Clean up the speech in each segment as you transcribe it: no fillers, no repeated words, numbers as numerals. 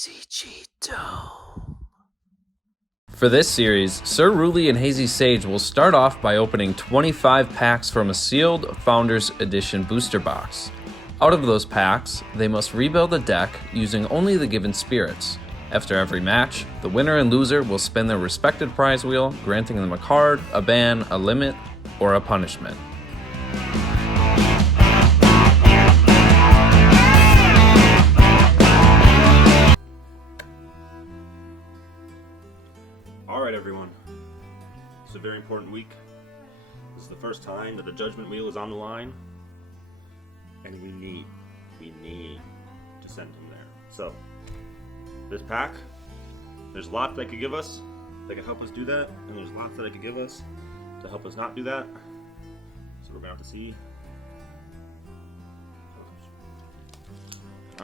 TCG Dome. For this series, Sir Ruli and Hazy Sage will start off by opening 25 packs from a sealed Founders Edition booster box. Out of those packs, they must rebuild a deck using only the given spirits. After every match, the winner and loser will spin their respected prize wheel, granting them a card, a ban, a limit, or a punishment. Alright everyone, it's a very important week. This is the first time that the Judgement Wheel is on the line, and we need to send him there. So, this pack, there's lots that could give us that could help us do that, and there's lots that it could give us to help us not do that. So we're gonna have to see.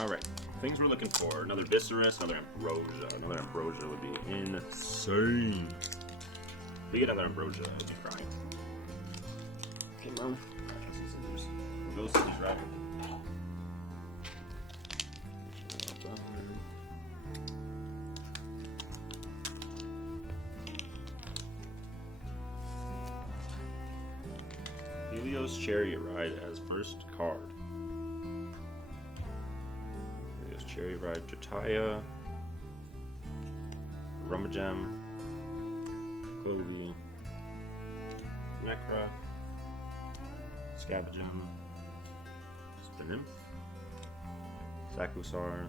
Alright, things we're looking for. Another Viscerus, another Ambrosia. Another Ambrosia would be insane. If we get another Ambrosia, I'd be crying. Okay, Mom. Scissors. We'll go scissors right. Helios Chariot Ride as first card. Helios Chariot Ride, Jotaya, Rummagem, Chloe, Necra, Scavengem, Spinim, Sakusar,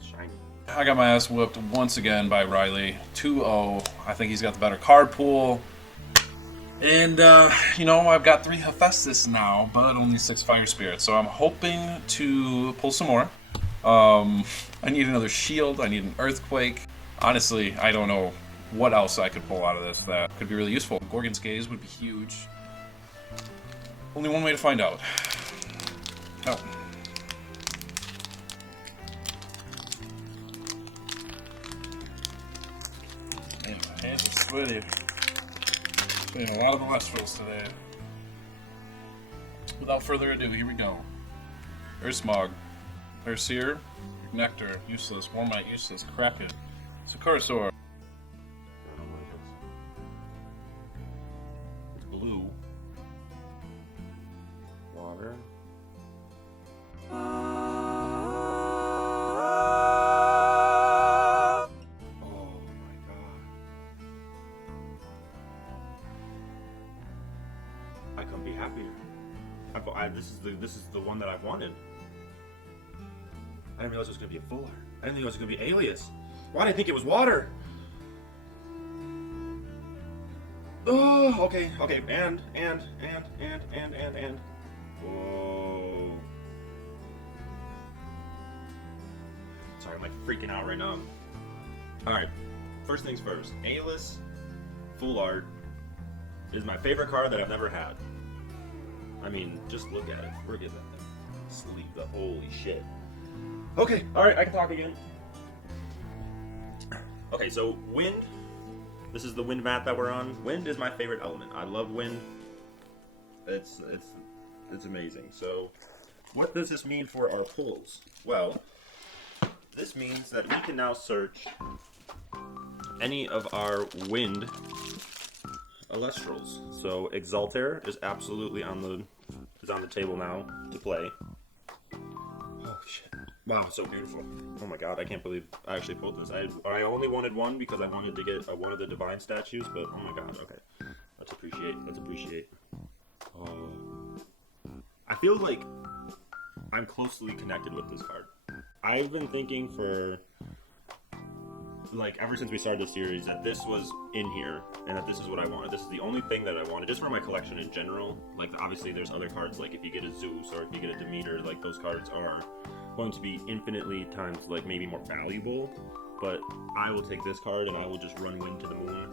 Shiny. I got my ass whooped once again by Riley. 2-0. I think he's got the better card pool. And, you know, I've got 3 Hephaestus now, but only 6 Fire Spirits. So I'm hoping to pull some more. I need another Shield. I need an Earthquake. Honestly, I don't know what else I could pull out of this that could be really useful. Gorgon's Gaze would be huge. Only one way to find out. Oh. Man, my hands are sweaty. Been a lot of Elestrals today. Without further ado, here we go. Ursmog, Urseer, Nectar, useless. Warmite, useless. Kraken, Sakurasaur. It's blue. Water. I couldn't be happier. This is the one that I've wanted. I didn't realize it was gonna be a full art. I didn't think it was gonna be Alias. Why did I think it was water? Oh, okay, and. Whoa. Sorry, I'm like freaking out right now. Alright, first things first. Alias full art is my favorite card that I've never had. I mean, just look at it. Look at that thing. Sleeve up. Holy shit. Okay, alright, I can talk again. Okay, so wind. This is the wind mat that we're on. Wind is my favorite element. I love wind. It's amazing. So, what does this mean for our pulls? Well, this means that we can now search any of our wind Elestrals. So Exaltair is absolutely on the table now to play. Oh shit! Wow, so beautiful. Oh my god, I can't believe I actually pulled this. I only wanted one because I wanted to get one of the divine statues, but oh my god, okay. Let's appreciate. Oh. I feel like I'm closely connected with this card. I've been thinking for like ever since we started this series that this was in here and that this is what I wanted. This is the only thing that I wanted just for my collection in general. Like obviously there's other cards, like if you get a Zeus or if you get a Demeter, like those cards are going to be infinitely times like maybe more valuable, but I will take this card and I will just run Wind to the Moon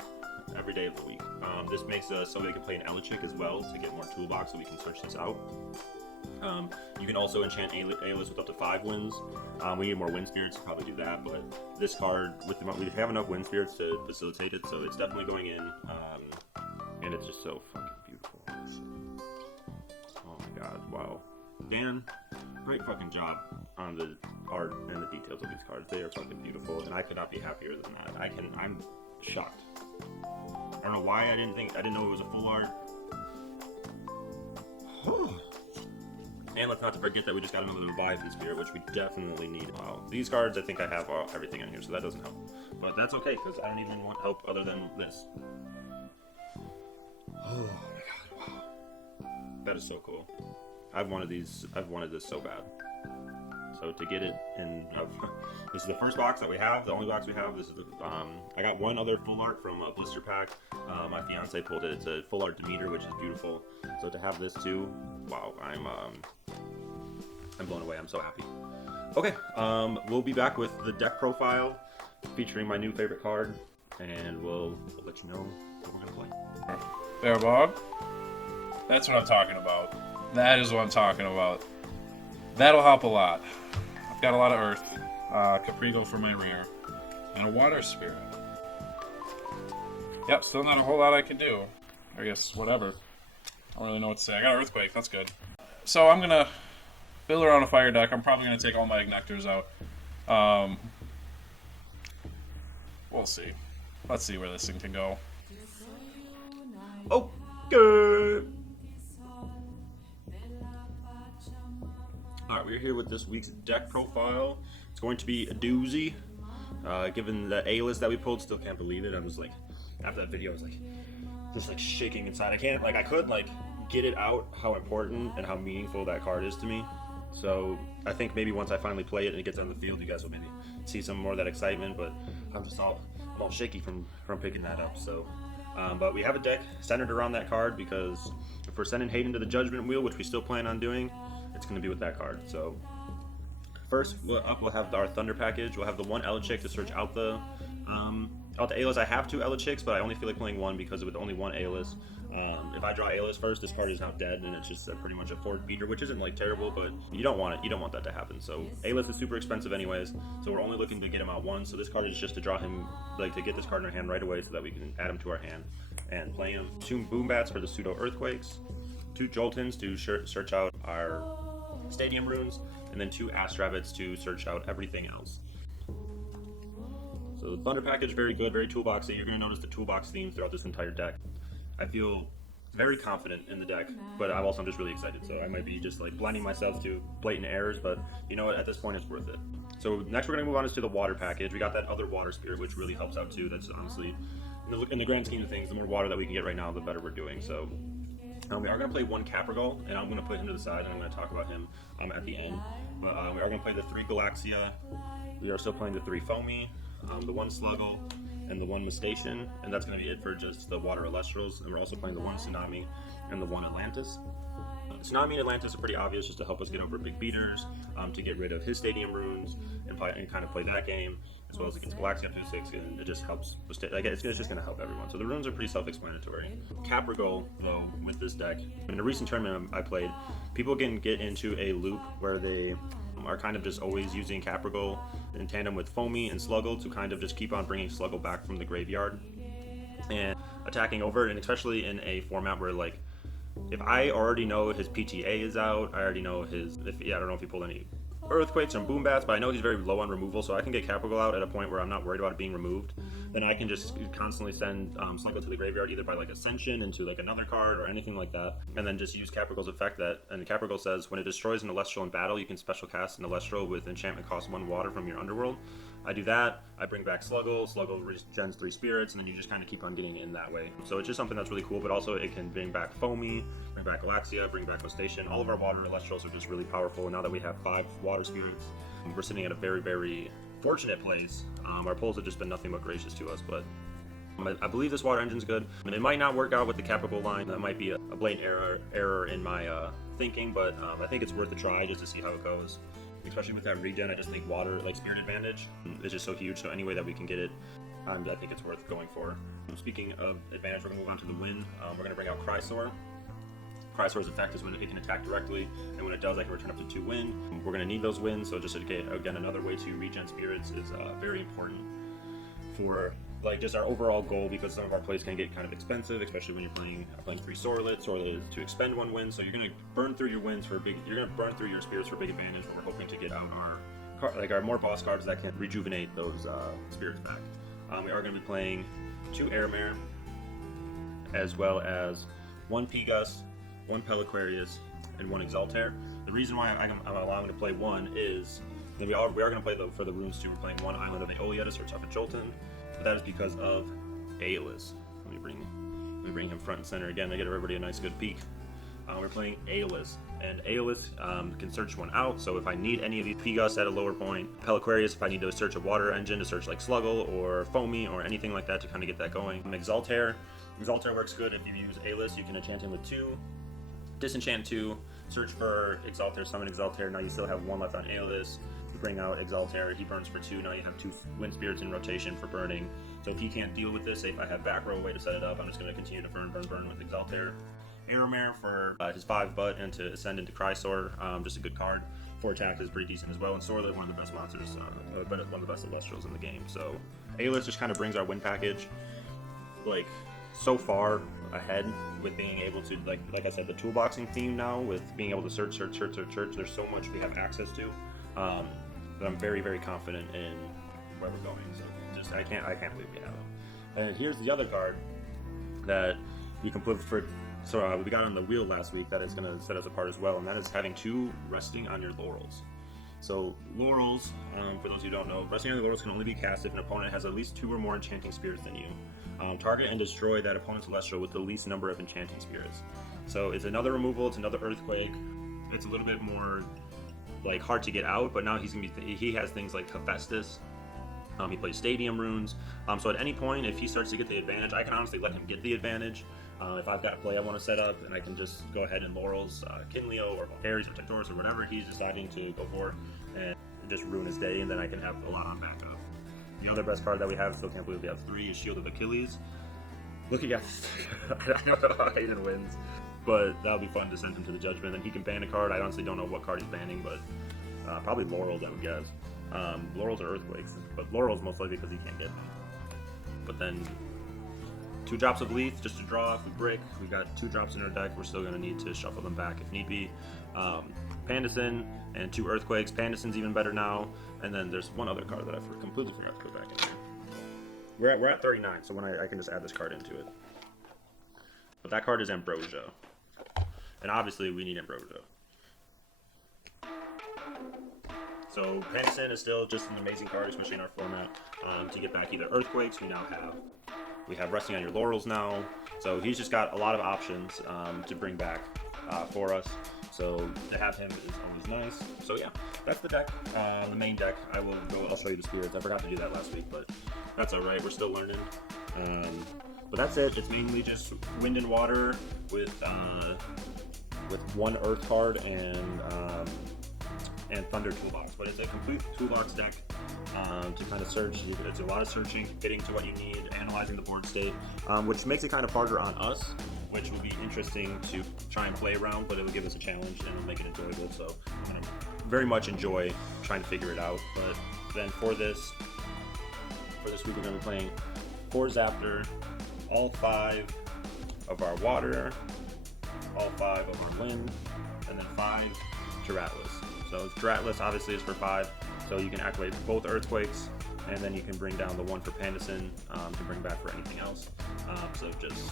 every day of the week. This makes so we can play an Elichick as well to get more toolbox so we can search this out. You can also enchant Alias with up to 5 wins. We need more Wind Spirits to probably do that, but this card, we have enough Wind Spirits to facilitate it, so it's definitely going in. And it's just so fucking beautiful. Oh my god, wow. Dan, great fucking job. on the art and the details of these cards. They are fucking beautiful, and I could not be happier than that. I'm shocked. I don't know why I didn't know it was a full art. And let's not forget that we just got another Leviathan Spirit, which we definitely need. Wow. These cards, I think I have everything in here, so that doesn't help. But that's okay, because I don't even want help other than this. Oh my god, wow. That is so cool. I've wanted this so bad. So to get it in, this is the first box that we have, the only box we have. This is the, I got one other full art from a blister pack. My fiance pulled it. It's a full art Demeter, which is beautiful. So to have this too, wow, I'm blown away. I'm so happy. Okay, we'll be back with the deck profile featuring my new favorite card, and we'll let you know what we're gonna play. There, Bob. That's what I'm talking about. That is what I'm talking about. That'll help a lot. I've got a lot of Earth, Caprigo for my rare, and a Water Spirit. Yep, still not a whole lot I can do. I guess, whatever. I don't really know what to say. I got Earthquake, that's good. So I'm gonna build around a fire deck. I'm probably gonna take all my Ignectors out. We'll see. Let's see where this thing can go. Okay. Alright, we're here with this week's deck profile. It's going to be a doozy. Given the A-list that we pulled, still can't believe it. I was like, after that video, I was like, just like shaking inside. I could like get it out how important and how meaningful that card is to me. So I think maybe once I finally play it and it gets on the field, you guys will maybe see some more of that excitement. But I'm all shaky from picking that up. So, but we have a deck centered around that card because if we're sending Hayden to the Judgment Wheel, which we still plan on doing, it's going to be with that card. So first we'll have our Thunder package. We'll have the one Elechick to search out the A-list. I have two Elechiks, but I only feel like playing one because with only one A-list. If I draw A-list first, this card is now dead, and it's just pretty much a forward beater, which isn't like terrible, but you don't want it. You don't want that to happen. So A-list is super expensive anyways, so we're only looking to get him out once. So this card is just to draw him, like to get this card in our hand right away, so that we can add him to our hand and play him. 2 Boombats for the pseudo Earthquakes, 2 Joltons to search out our Stadium Runes, and then 2 Astrabbits to search out everything else. So the Thunder package, very good, very toolboxy. You're going to notice the toolbox theme throughout this entire deck. I feel very confident in the deck, but I'm just really excited, so I might be just like blinding myself to blatant errors, but you know what, at this point it's worth it. So next we're going to move on to the Water package. We got that other Water Spirit, which really helps out too. That's honestly, in the grand scheme of things, the more water that we can get right now, the better we're doing. So we are going to play 1 Caprigal, and I'm going to put him to the side, and I'm going to talk about him at the end. But we are going to play the 3 Galaxia. We are still playing the 3 Foamy, the 1 Sluggle, and the 1 Mustation, and that's going to be it for just the Water Elestrals. And we're also playing the 1 Tsunami and the 1 Atlantis. Tsunami and Atlantis are pretty obvious, just to help us get over big beaters, to get rid of his Stadium Runes, and kind of play that game, as well as against Galaxia 2/6, and it just helps. It's just going to help everyone. So the runes are pretty self-explanatory. Caprigal, though, with this deck, in a recent tournament I played, people can get into a loop where they are kind of just always using Caprigal in tandem with Foamy and Sluggle to kind of just keep on bringing Sluggle back from the graveyard and attacking over it, and especially in a format where, like, if I already know his PTA is out, I already know I don't know if he pulled any Earthquakes and Boombats, but I know he's very low on removal, so I can get Caprigal out at a point where I'm not worried about it being removed. Then I can just constantly send Sluggle to the graveyard, either by like Ascension into like another card or anything like that, and then just use Caprigal's effect and Caprigal says when it destroys an Celestial in battle, you can special cast an Celestial with enchantment cost 1 water from your underworld. I do that, I bring back Sluggle regens 3 spirits, and then you just kind of keep on getting in that way. So it's just something that's really cool, but also it can bring back Foamy, bring back Galaxia, bring back Station. All of our water Elestrals are just really powerful, and now that we have 5 water spirits, we're sitting at a very, very fortunate place. Our pulls have just been nothing but gracious to us, but I believe this water engine's good. I mean, it might not work out with the Caprigal line. That might be a blatant error in my thinking, but I think it's worth a try just to see how it goes. Especially with that regen, I just think water, like Spirit Advantage, is just so huge, so any way that we can get it, I think it's worth going for. Speaking of advantage, we're going to move on to the win. We're going to bring out Crysaor. Crysaor's effect is when it can attack directly, and when it does, I can return up to 2 wind. We're going to need those wins, so just again, another way to regen spirits is very important for like just our overall goal, because some of our plays can get kind of expensive, especially when you're playing 3 Sorlet. Sorlet is to expend 1 win, so you're gonna burn through your wins for big. You're gonna burn through your spirits for big advantage. But we're hoping to get out our more boss cards that can rejuvenate those spirits back. We are gonna be playing 2 Airmare, as well as 1 Pigus, 1 Peliquarius, and 1 Exaltair. The reason why I'm allowing to play 1 is that we are going to play for the runes too. We're playing 1 Island of Aeolius or Tough and Jolton, but that is because of Aeolus. Let me bring him front and center again to get everybody a nice good peek. We're playing Aeolus, and Aeolus can search 1 out. So if I need any of these Pigus at a lower point, Peliquarius if I need to search a water engine to search like Sluggle or Foamy or anything like that to kind of get that going. Exaltair works good if you use Aeolus. You can enchant him with 2, disenchant 2, search for Exaltair, summon Exaltair. Now you still have 1 left on Aeolus. You bring out Exaltair, he burns for 2. Now you have 2 wind spirits in rotation for burning. So if he can't deal with this, say if I have back row way to set it up, I'm just going to continue to burn with Exaltair. Aeromare for his 5 butt and to ascend into Chrysor, just a good card. 4 attack is pretty decent as well, and Sorlet, one of the best monsters, one of the best Elestrals in the game. So Aeolus just kind of brings our win package like so far ahead with being able to, like I said, the toolboxing theme now with being able to search. There's so much we have access to that I'm very, very confident in where we're going. So just I can't believe we have it. And here's the other card that we completely we got on the wheel last week that is going to set us apart as well, and that is having 2 resting on your laurels. So laurels, for those who don't know, resting on your laurels can only be cast if an opponent has at least 2 or more enchanting spirits than you. Target and destroy that opponent's Celestial with the least number of enchanting spirits. So it's another removal, it's another earthquake. It's a little bit more like hard to get out, but now he has things like Hephaestus. He plays Stadium runes. So at any point, if he starts to get the advantage, I can honestly let him get the advantage. If I've got a play I want to set up, and I can just go ahead and laurels Kinleo or Ares or Tectorus or whatever he's deciding to go for, and just ruin his day, and then I can have a lot on backup. The other best card that we have, still can't believe we have 3, is Shield of Achilles. Looking at I don't know how Hayden wins, but that'll be fun to send him to the Judgment, and he can ban a card. I honestly don't know what card he's banning, but probably Laurels, I would guess. Laurels or Earthquakes, but Laurels most likely because he can't get them. But then 2 drops of Leaf just to draw off a brick. We've got 2 drops in our deck. We're still going to need to shuffle them back if need be. Pandison and 2 Earthquakes. Pandison's even better now. And then there's one other card that I completely forgot to put back in there. We're at 39, so when I can just add this card into it. But that card is Ambrosia. And obviously we need Ambrosia. So Pandison is still just an amazing card, especially in our format. To get back either Earthquakes, we have Resting on Your Laurels now. So he's just got a lot of options to bring back for us. So to have him is always nice. So yeah, that's the deck, the main deck. I'll show you the spirits. I forgot to do that last week, but that's all right. We're still learning. But that's it. It's mainly just Wind and Water with 1 Earth card and Thunder Toolbox. But it's a complete toolbox deck to kind of search. It's a lot of searching, getting to what you need, analyzing the board state, which makes it kind of harder on us, which will be interesting to try and play around, but it will give us a challenge and it'll make it enjoyable. So I'm going to very much enjoy trying to figure it out. But then for this week, we're going to be playing 4 Zaptor, all 5 of our water, all 5 of our wind, and then 5 Teratlus. So Teratlus obviously is for 5, so you can activate both Earthquakes, and then you can bring down the 1 for Pandison to bring back for anything else. So just,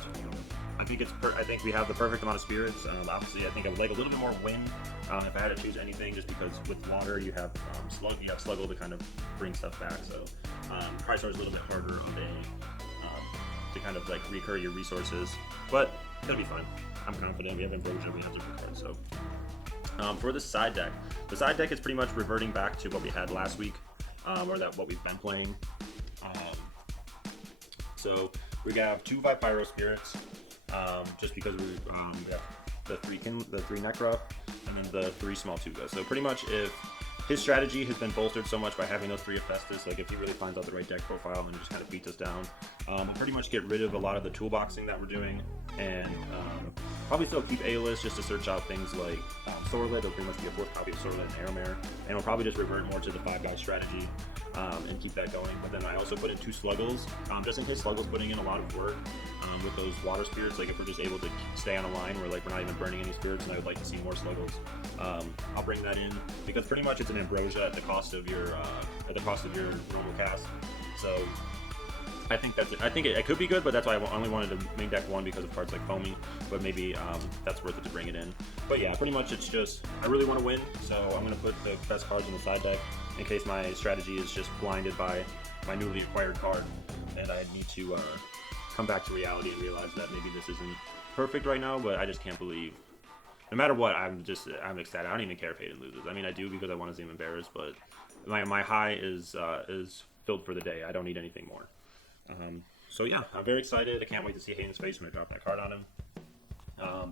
I think we have the perfect amount of spirits. Obviously, I think I would like a little bit more wind if I had to choose anything, just because with water you have Sluggle to kind of bring stuff back. So Chrysor is a little bit harder of to kind of like recur your resources, but it'll be fine. I'm confident. We have Ambrosia, we have the cards. So for the side deck is pretty much reverting back to what we had last week, or what we've been playing. So we have 2 Vipyro spirits, just because we have the 3 Necra, and then the 3 small Tuga. So pretty much if his strategy has been bolstered so much by having those 3 Hephaestus, like if he really finds out the right deck profile and just kind of beats us down, we'll pretty much get rid of a lot of the toolboxing that we're doing, and probably still keep Aeolus just to search out things like Sorlet. It'll pretty much be a 4th copy of Sorlet and Aeromare, and we'll probably just revert more to the 5-guy strategy. and keep that going. But then I also put in 2 Sluggles, just in case Sluggle's putting in a lot of work with those water spirits. Like if we're just able to stay on a line where like we're not even burning any spirits, and I would like to see more Sluggles, I'll bring that in because pretty much it's an ambrosia at the cost of your normal cast. So I think it could be good, but that's why I only wanted to main deck 1 because of cards like Foamy. But maybe that's worth it to bring it in. But yeah, pretty much it's just I really want to win, so I'm gonna put the best cards in the side deck in case my strategy is just blinded by my newly acquired card, and I need to come back to reality and realize that maybe this isn't perfect right now. But I just can't believe. No matter what, I'm ecstatic. I don't even care if Hayden loses. I mean, I do because I want to see him embarrassed, but my high is filled for the day. I don't need anything more. So yeah, I'm very excited. I can't wait to see Hayden's face when I drop that card on him.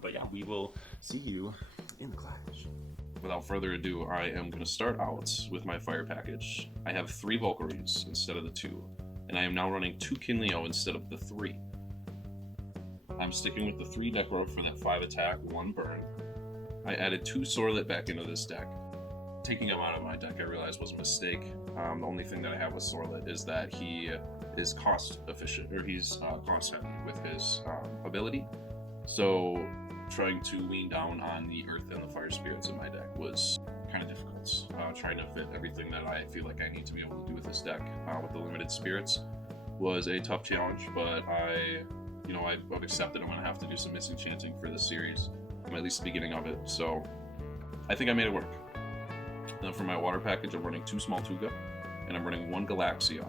But yeah, we will see you in the clash. Without further ado, I am going to start out with my fire package. I have 3 Valkyries instead of the 2, and I am now running 2 Kinleo instead of the 3. I'm sticking with the 3 deck road for that 5 attack, 1 burn. I added 2 Sorlet back into this deck. Taking him out of my deck I realized was a mistake. The only thing that I have with Sorlet is that he is cost efficient, or he's cost heavy with his ability. So trying to lean down on the earth and the fire spirits in my deck was kind of difficult. Trying to fit everything that I feel like I need to be able to do with this deck with the limited spirits was a tough challenge, but I've accepted I'm going to have to do some misenchanting for this series, at least the beginning of it. So I think I made it work. Now for my water package, I'm running 2 Small Tuga, and I'm running 1 Galaxia.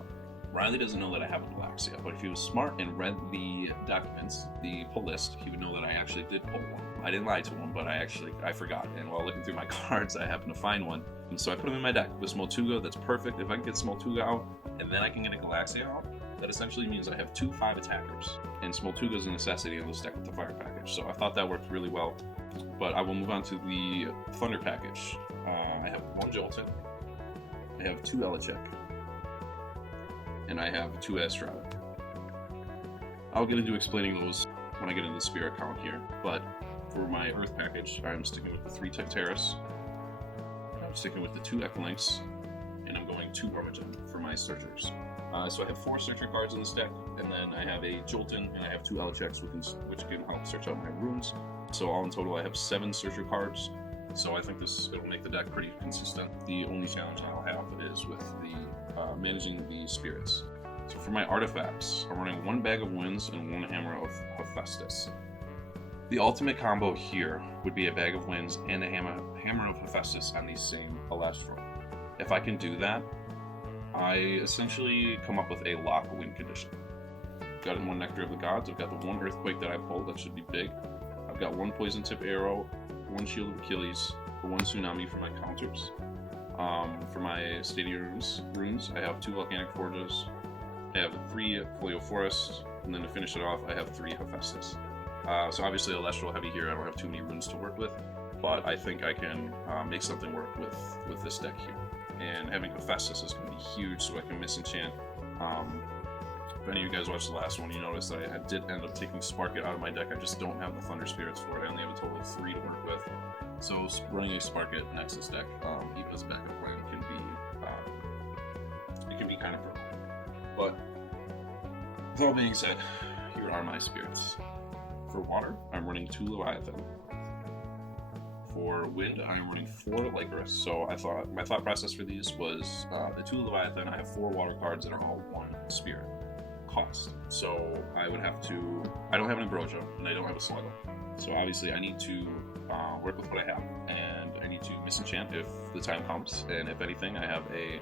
Riley doesn't know that I have a Galaxia, but if he was smart and read the documents, the pull list, he would know that I actually did pull one. I didn't lie to him, but I forgot, and while looking through my cards, I happened to find one. And so I put him in my deck with Smoltuga. That's perfect. If I can get Smoltuga out, and then I can get a Galaxia out, that essentially means I have 2 5 attackers. And Smoltuga is a necessity in this deck with the fire package, so I thought that worked really well. But I will move on to the Thunder package. I have 1 Jolton, I have 2 Elichek, and I have 2 Estrada. I'll get into explaining those when I get into the Spirit count here, but for my Earth package, I'm sticking with the 3 Tecteris, I'm sticking with the 2 Echolinks, and I'm going 2 Origin for my Searchers. So I have 4 Searcher cards in this deck, and then I have a Jolton, and I have 2 Elicheks, which can help search out my runes. So all in total, I have 7 Searcher cards. So I think it'll make the deck pretty consistent. The only challenge I'll have is with the managing the spirits. So for my artifacts, I'm running 1 Bag of Winds and 1 Hammer of Hephaestus. The ultimate combo here would be a Bag of Winds and a Hammer of Hephaestus on the same Elestral. If I can do that, I essentially come up with a lock win condition. I've got 1 Nectar of the Gods, I've got the 1 Earthquake that I pulled, that should be big. I've got 1 Poison Tip Arrow, 1 Shield of Achilles, 1 Tsunami for my counters. For my Stadia runes, I have 2 Volcanic Forges, I have 3 Folio Forest, and then to finish it off, I have 3 Hephaestus. So obviously Elestral heavy here, I don't have too many runes to work with, but I think I can make something work with this deck here. And having Hephaestus is going to be huge, so I can misenchant. If any of you guys watched the last one, you noticed that I did end up taking Spark It out of my deck. I just don't have the Thunder Spirits for it. I only have a total of 3 to work with. So running a Spark It Nexus deck, even as a backup plan, can be kind of broken. But with all being said, here are my spirits. For water, I'm running 2 Leviathan. For wind, I'm running 4 Lycoris. So my thought process for these was the 2 Leviathan, I have 4 water cards that are all 1 spirit cost. So I don't have an Ambrosia, and I don't have a Sluggo. So obviously I need to work with what I have, and I need to misenchant if the time comes. And if anything, I have a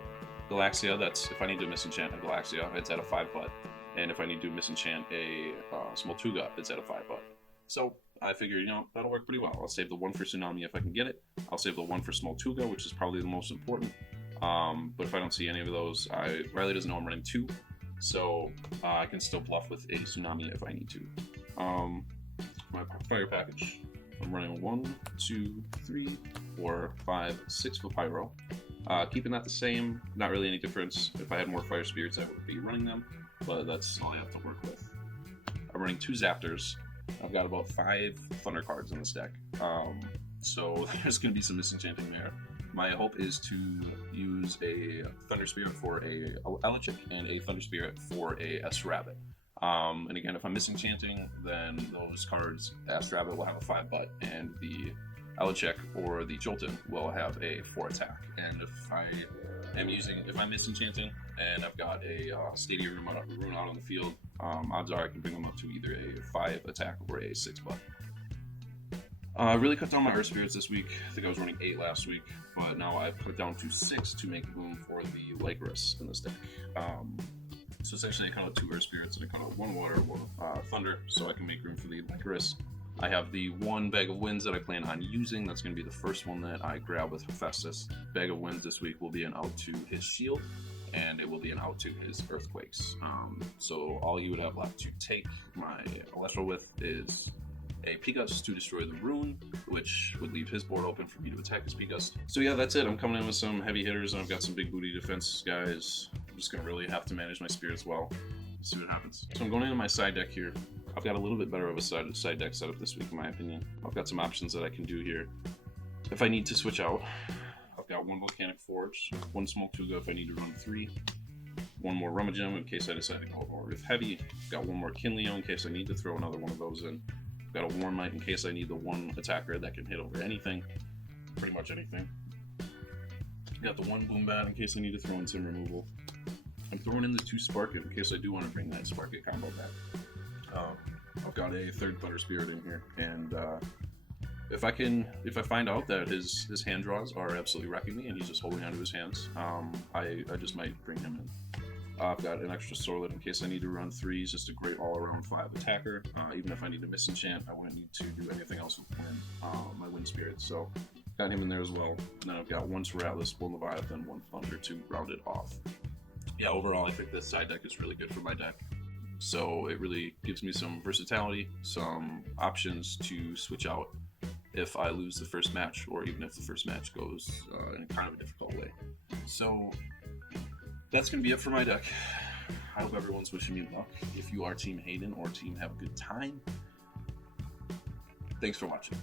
Galaxia that's, if I need to misenchant a Galaxia, it's at a 5 butt. And if I need to misenchant a Smoltuga, it's at a 5 butt. So I figure, that'll work pretty well. I'll save the 1 for Tsunami if I can get it. I'll save the 1 for Smoltuga, which is probably the most important. But if I don't see any of those, Riley doesn't know I'm running 2. So I can still bluff with a Tsunami if I need to. My fire package, I'm running 1, 2, 3, 4, 5, 6 for Pyro. Keeping that the same, not really any difference. If I had more Fire Spirits, I would be running them, but that's all I have to work with. I'm running 2 Zaptors. I've got about 5 Thunder cards in this deck, so there's going to be some misenchanting there. My hope is to use a Thunder Spirit for a Elechic and a Thunder Spirit for a S-Rabbit. And again, if I'm missing Chanting, then those cards, S-Rabbit will have a 5 butt, and the Elechic or the Jolton will have a 4 attack. And if I'm missing Chanting and I've got a Stadia Rune out on the field, odds are I can bring them up to either a 5 attack or a 6 butt. I really cut down my Earth Spirits this week. I think I was running 8 last week, but now I've put down to 6 to make room for the Lycoris in this deck. So essentially I cut out 2 Earth Spirits and I cut out 1 Water, 1 Thunder, so I can make room for the Lycoris. I have the 1 Bag of Winds that I plan on using. That's going to be the first one that I grab with Hephaestus. Bag of Winds this week will be an out to his shield, and it will be an out to his Earthquakes. So all you would have left to take my Elestral with is a P-Gust to destroy the rune, which would leave his board open for me to attack his P-Gust. So yeah, that's it. I'm coming in with some heavy hitters, and I've got some big booty defense guys. I'm just going to really have to manage my spirits well. See what happens. So I'm going into my side deck here. I've got a little bit better of a side deck setup this week, in my opinion. I've got some options that I can do here. If I need to switch out, I've got 1 Volcanic Forge, 1 Smoke Tuga if I need to run 3, 1 more Rummagem in case I decide to go more Rift Heavy. I've got 1 more Kinleo in case I need to throw another one of those in. I've got a Warm Might in case I need the 1 attacker that can hit over anything, pretty much anything. I've got the 1 Boom Bat in case I need to throw in some removal. I'm throwing in the 2 Spark It in case I do want to bring that Spark It combo back. I've got a 3rd Thunder Spirit in here, and if I find out that his hand draws are absolutely wrecking me and he's just holding onto his hands, I just might bring him in. I've got an extra Sorlet in case I need to run 3. He's just a great all-around 5 attacker. Even if I need to misenchant, I wouldn't need to do anything else with my Wind Spirit. So got him in there as well. And then I've got 1 Rattless, 1 Leviathan, 1 Thunder to round it off. Yeah, overall I think this side deck is really good for my deck. So it really gives me some versatility, some options to switch out if I lose the first match, or even if the first match goes in kind of a difficult way. So that's going to be it for my deck. I hope everyone's wishing me luck. If you are Team Hayden or Team Have a Good Time, thanks for watching.